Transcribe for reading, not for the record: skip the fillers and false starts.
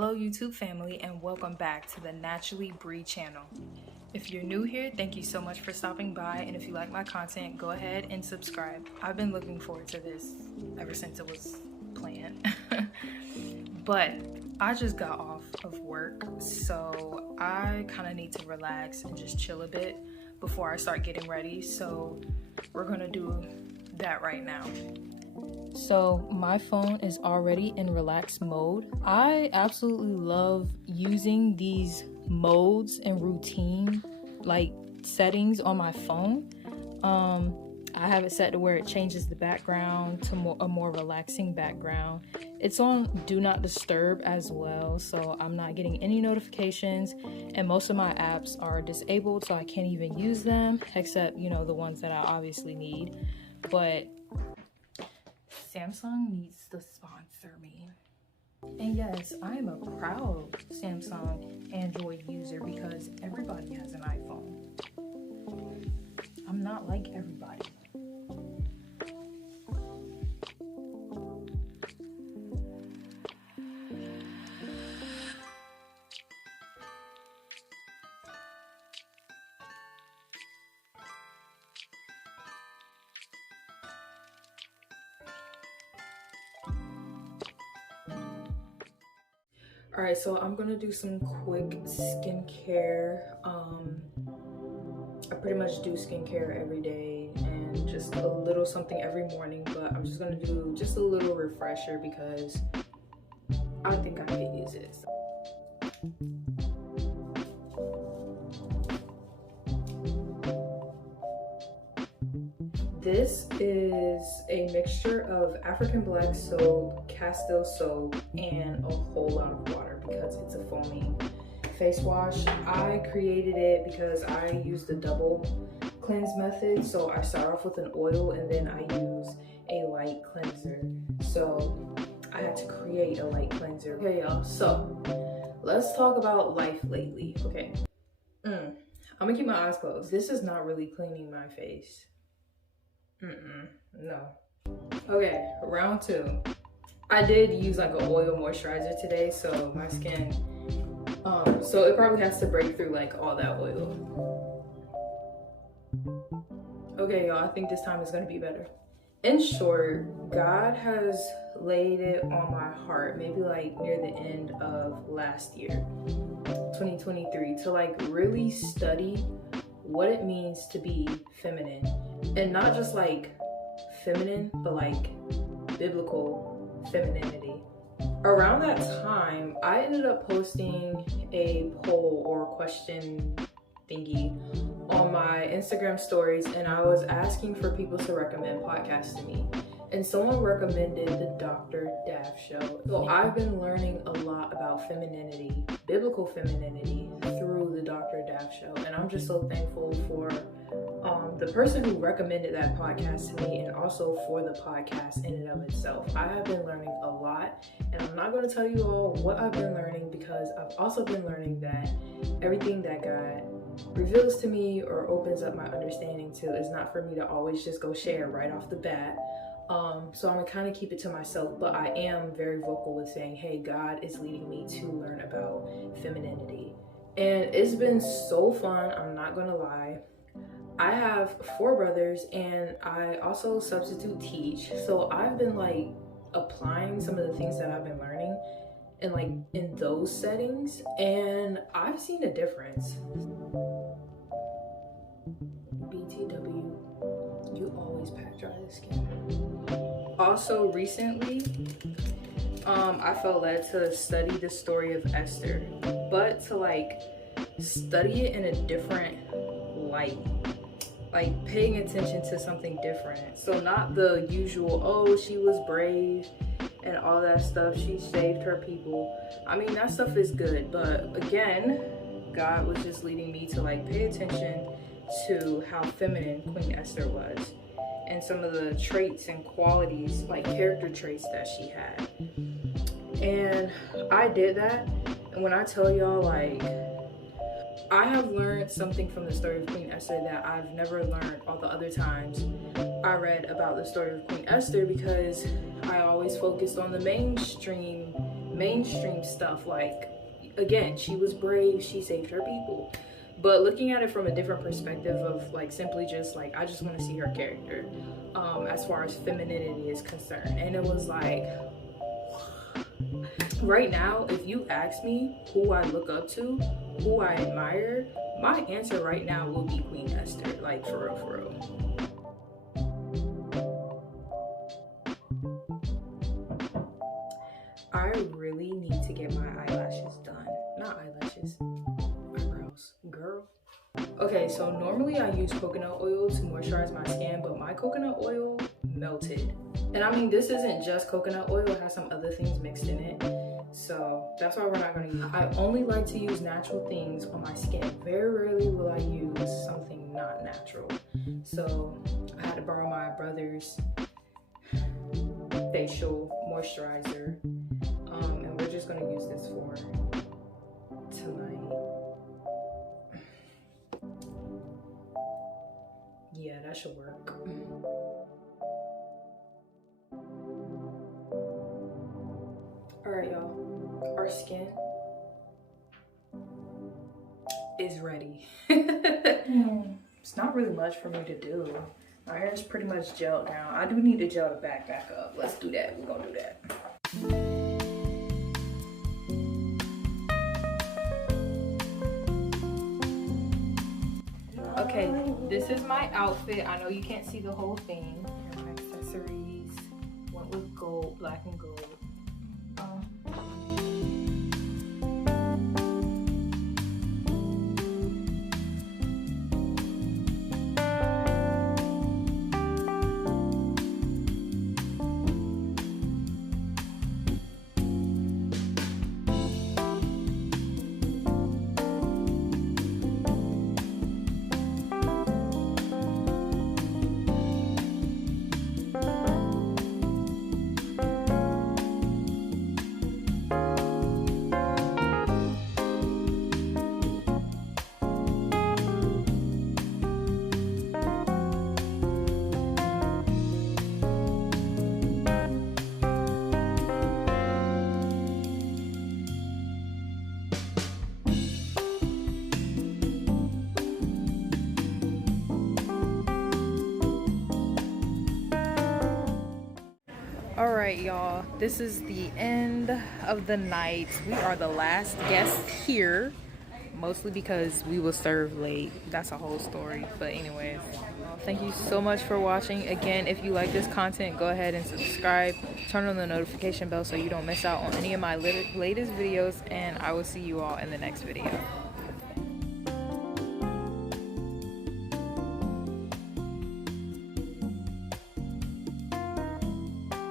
Hello YouTube family, and welcome back to the Naturally Brii channel. If you're new here, thank you so much for stopping by, and if you like my content, go ahead and subscribe. I've been looking forward to this ever since it was planned. But I just got off of work, so I kind of need to relax and just chill a bit before I start getting ready. So we're gonna do that right now. So my phone is already in relaxed mode. I absolutely love using these modes and routine like settings on my phone. I have it set to where it changes the background to a more relaxing background. It's on do not disturb as well, so I'm not getting any notifications, and most of my apps are disabled, so I can't even use them except, you know, the ones that I obviously need. But Samsung needs to sponsor me. And yes, I am a proud Samsung Android user because everybody has an iPhone. I'm not like everybody. Alright, so I'm gonna do some quick skincare. I pretty much do skincare every day and just a little something every morning, but I'm just gonna do just a little refresher because I think I could use it. This is a mixture of African black soap, Castile soap, and a whole lot of water because it's a foaming face wash. I created it because I use the double cleanse method. So I start off with an oil and then I use a light cleanser. So I had to create a light cleanser. Okay, y'all, so let's talk about life lately. Okay, I'm gonna keep my eyes closed. This is not really cleaning my face. No. Okay, round two. I did use like an oil moisturizer today, so my skin, so it probably has to break through like all that oil. Okay, y'all, I think this time is gonna be better. In short, God has laid it on my heart, maybe like near the end of last year, 2023, to like really study what it means to be feminine. And not just like feminine, but like biblical femininity. Around that time, I ended up posting a poll or question thingy on my Instagram stories, and I was asking for people to recommend podcasts to me. And someone recommended the Dr. Daf Show. So I've been learning a lot about femininity, biblical femininity, through the Dr. Daf Show. And I'm just so thankful for the person who recommended that podcast to me, and also for the podcast in and of itself. I have been learning a lot, and I'm not going to tell you all what I've been learning because I've also been learning that everything that God reveals to me or opens up my understanding to is not for me to always just go share right off the bat. So I'm gonna kind of keep it to myself, but I am very vocal with saying, hey, God is leading me to learn about femininity. And it's been so fun, I'm not gonna lie. I have 4 brothers and I also substitute teach. So I've been like applying some of the things that I've been learning and like in those settings, and I've seen a difference. BTW, you always pack dry the skin. Also recently, I felt led to study the story of Esther, but to like study it in a different light, like paying attention to something different. So not the usual, oh, she was brave and all that stuff, she saved her people. I mean, that stuff is good, but again, God was just leading me to like pay attention to how feminine Queen Esther was and some of the traits and qualities, like character traits that she had. And I did that, and when I tell y'all, like, I have learned something from the story of Queen Esther that I've never learned all the other times I read about the story of Queen Esther, because I always focused on the mainstream mainstream stuff. Like, again, she was brave, she saved her people. But looking at it from a different perspective of like simply just like, I just want to see her character as far as femininity is concerned. And it was like, right now, if you ask me who I look up to, who I admire, my answer right now will be Queen Esther. Like, for real, for real. I really need to get my eyelashes done. Not eyelashes, eyebrows. Girl. Okay, so normally I use coconut oil to moisturize my skin, but my coconut oil melted. And I mean, this isn't just coconut oil, it has some other things mixed in it. So that's why we're not gonna use. I only like to use natural things on my skin. Very rarely will I use something not natural. So I had to borrow my brother's facial moisturizer. And we're just gonna use this for tonight. Yeah, that should work. All right, y'all, our skin is ready. It's not really much for me to do. My hair is pretty much gelled now. I do need to gel the back up. Let's do that. We're gonna do that. Okay, this is my outfit. I know you can't see the whole thing. And my accessories went with gold, black and gold. All right, y'all, this is the end of the night. We are the last guests here, mostly because we will serve late. That's a whole story, but anyways, thank you so much for watching. Again, if you like this content, go ahead and subscribe, turn on the notification bell so you don't miss out on any of my latest videos, and I will see you all in the next video.